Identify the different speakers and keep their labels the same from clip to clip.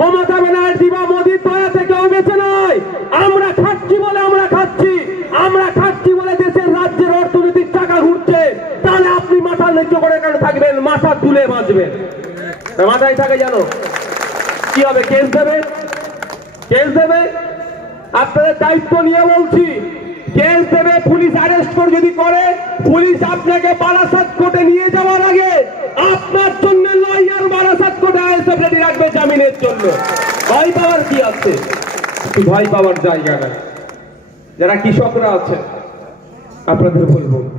Speaker 1: মমতা ব্যানার্জি বা মোদির দয়া থেকেও বেঁচে নয়। আমরা খাচ্ছি বলে আমরা খাচ্ছি। আমরা খাচ্ছি বলে দেশের রাজ্যের অর্থনীতির টাকা ঘুরছে। তাহলে আপনি মাথা নিচু করে কেন থাকবেন? মাথা তুলে বাঁচবেন। মাথায় থাকে জানো কি হবে? কেস দেবে? কেস দেবে? আপনাদের দায়িত্ব নিয়ে বলছি। কেস দেবে, পুলিশ অ্যারেস্ট করে যদি করে, পুলিশ আপনাকে বারাসাত কোর্টে নিয়ে যাওয়ার আগে আপনার জন্য লয়ার রেডি রাখবে জামিনের জন্য। ভয় পাওয়ার কি আছে? ভয় পাওয়ার জায়গা নাই। যারা কৃষকরা আছে আপনাদের বলব।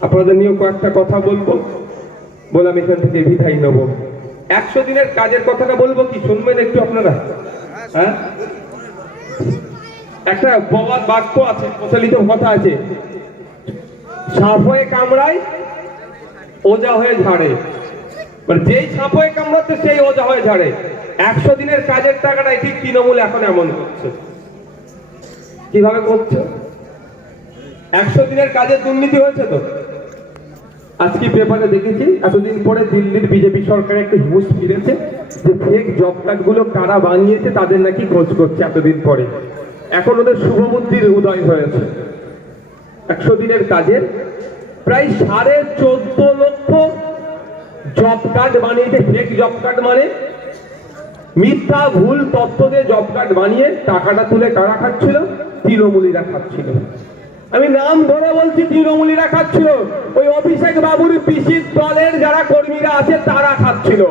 Speaker 1: আপনাদের নিয়েও কয়েকটা কথা বলব। বলে আমি এখান থেকে বিদায় নেব। একশো দিনের কাজের কথাটা বলব কি? শুনবেন একটু আপনারা? হ্যাঁ? একটা ববাদ বাক্য আছে, প্রচলিত কথা আছে। সাপ হয়ে কামড়ায়, ওজা হয়ে ঝাড়ে। মানে যেই সাপ কামড়াচ্ছে, সেই ওজা হয়ে ঝাড়ে। একশো দিনের কাজের টাকাটা ঠিক তৃণমূল এখন এমন করছে। কীভাবে করছে? একশো দিনের কাজের দুর্নীতি হয়েছে তো? আজকে পেপারে দেখেছি? এতদিন পরে দিল্লির বিজেপি সরকার একটা হিউজ ফিরেছে যে ফেক জব কার্ডগুলো কারা বানিয়েছে, তাদের নাকি খোঁজ করছে এতদিন পরে। এখন ওদের শুভবুদ্ধির উদয় হয়েছে। একশো দিনের কাজের প্রায় সাড়ে চোদ্দ কার্ড বানিয়েছে ফেক জব কার্ড মানে? মিথ্যা, ভুল তথ্য দিয়ে জব কার্ড বানিয়ে টাকাটা তুলে কারা খাচ্ছিল? তৃণমূলীরা খাচ্ছিল। আমি নাম ধরে বলছি, তৃণমূলীরা খাচ্ছিল। ওই অভিষেক বাবুর পিসির দলের যারা কর্মীরা আছে, তারা খাচ্ছিল।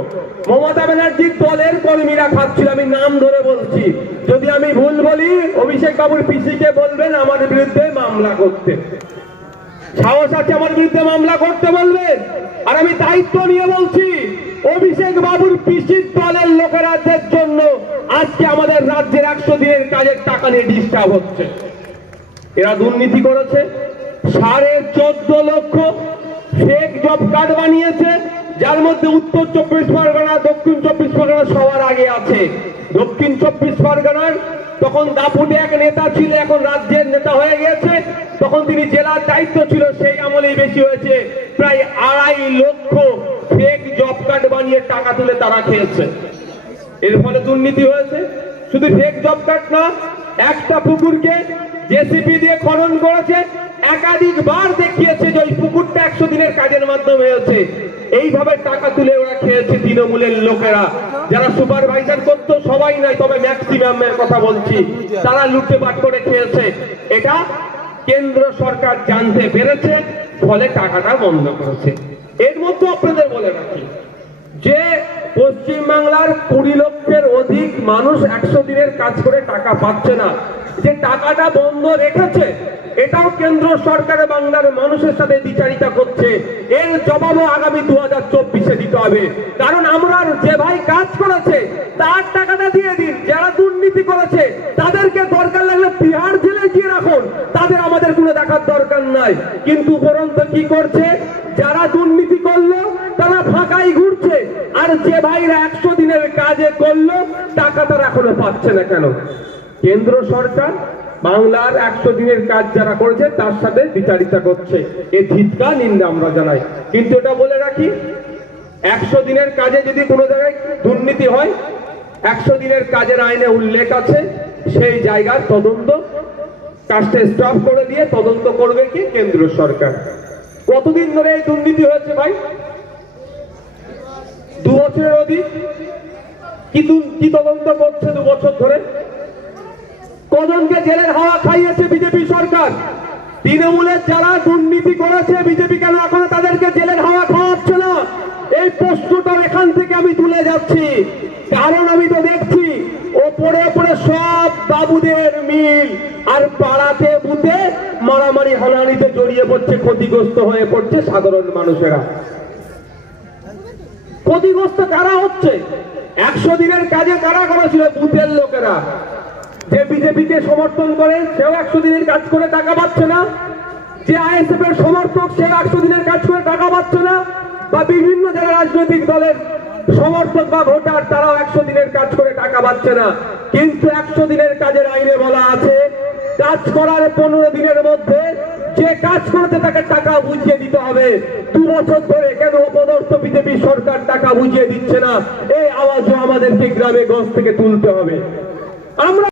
Speaker 1: মমতা ব্যানার্জির দলের কর্মীরা খাচ্ছিল। আমি নাম ধরে বলছি। যদি আমি ভুল বলি, অভিষেক বাবুর পিসিকে বলবেন, আমার বিরুদ্ধে মামলা করতে। সাহস আছে আমার বিরুদ্ধে মামলা করতে বলবেন? আর আমি দায়িত্ব নিয়ে বলছি, অভিষেক বাবুর পিসির দলের লোকেরাদের জন্য আজকে আমাদের রাজ্যের একশো দিনের কাজের টাকা নিয়ে ডিস্টার্ব হচ্ছে। এরা দুর্নীতি করেছে, সাড়ে চোদ্দ লক্ষ ফেক জব কার্ড বানিয়েছে, যার মধ্যে উত্তর চব্বিশ পরগনা, দক্ষিণ চব্বিশ পরগনা সবার আগে আছে। দক্ষিণ চব্বিশ পরগনার তখন দাপুটে এক নেতা ছিল, এখন রাজ্যের নেতা হয়ে গেছে তখন তিনি জেলার দায়িত্ব ছিল, সেই আমলেই বেশি হয়েছে। প্রায় আড়াই লক্ষ ফেক জব কার্ড বানিয়ে টাকা তুলে তারা খেয়েছে। এর ফলে দুর্নীতি হয়েছে। শুধু ফেক জব কার্ড না, একটা পুকুরকে জেসিপি দিয়ে খনন করেছে, একাধিকবার দেখিয়েছে যে ওই পুকুরটা একশো দিনের কাজের মাধ্যমে হয়েছে। এইভাবে টাকা তুলে ওরা খেয়েছে তৃণমূলের লোকেরা। যারা সুপারভাইজার করতো, সবাই নয়, তবে ম্যাক্সিমামের কথা বলছি, তারা লুটে বাট করে খেয়েছে। এটা কেন্দ্র সরকার জানতে পেরেছে। ফলে টাকাটা বন্ধ করেছে। এর মধ্যে আপনাদের বলে রাখি, যে পশ্চিম বাংলার কুড়ি লক্ষের অধিক মানুষ একশো দিনের কাজ করে টাকা পাচ্ছে না, যে টাকাটা বন্ধ রেখেছে, এটাও কেন্দ্র সরকার বাংলার মানুষের সাথে বিচারিতা করছে। এর জবাবও আগামী দু হাজার চব্বিশে দিতে হবে। কারণ আমরা যে ভাই কাজ করেছে, তার টাকাটা দিয়ে দিন, যারা দুর্নীতি করেছে, তাদেরকে দরকার লাগলে রাখুন কোনো দেখার দরকার নাই। কিন্তু উপরন্ত কি করছে? যারা দুর্নীতি করল, তারা ফাঁকাই ঘুরছে। আর যে ভাইরা একশো দিনের কাজে করল, টাকা তারা এখনও পাচ্ছে না কেন? কেন্দ্র সরকার বাংলার একশো দিনের কাজ যারা করেছে, তার সাথে বিচারিতা করছে। এ ধিৎকা নিন্দা আমরা জানাই। কিন্তু এটা বলে রাখি, একশো দিনের কাজে যদি কোনো জায়গায় দুর্নীতি হয়, একশো দিনের কাজের আইনে উল্লেখ আছে, সেই জায়গার তদন্ত কাজটা স্টপ করে দিয়ে তদন্ত করবে কি কেন্দ্র সরকার? কতদিন ধরে এই দুর্নীতি হয়েছে ভাই? দু বছরের অধিক? কি তদন্ত করছে দু বছর ধরে? কজনকে জেলের হাওয়া খাইয়েছে বিজেপি সরকার? তৃণমূলের যারা দুর্নীতি করেছে, বিজেপি কেন এখনও তাদেরকে জেলের হাওয়া খাওয়াচ্ছে না? এই প্রশ্নটা এখান থেকে আমি তুলে যাচ্ছি। কারণ আমি তো দেখছি ওপরে ওপরে সব বাবুদের মিল। আর পাড়াতে বুতে মারামারি হানাহানিতে জড়িয়ে পড়ছে, ক্ষতিগ্রস্ত হয়ে পড়ছে সাধারণ মানুষেরা। ক্ষতিগ্রস্ত কারা হচ্ছে? একশো দিনের কাজে কারা করেছিল বুথের লোকেরা। যে বিজেপিকে সমর্থন করে, সেও একশো দিনের কাজ করে টাকা পাচ্ছে না। যে আইএসএফ এর সমর্থক, সে একশো দিনের কাজ করে টাকা পাচ্ছে না। বা বিভিন্ন যারা রাজনৈতিক দলের সমর্থক বা ভোটার, তারাও একশো দিনের কাজ করে টাকা পাচ্ছে না। কিন্তু একশো দিনের কাজের আইনে বলা আছে, কাজ করার পনেরো দিনের মধ্যে যে কাজ করতে তাকে টাকা বুঝিয়ে দিতে হবে। দু বছর ধরে কেন অপদর্থ বিজেপি সরকার টাকা বুঝিয়ে দিচ্ছে না? এই আওয়াজও আমাদেরকে গ্রামে গঞ্জ থেকে তুলতে হবে। আমরা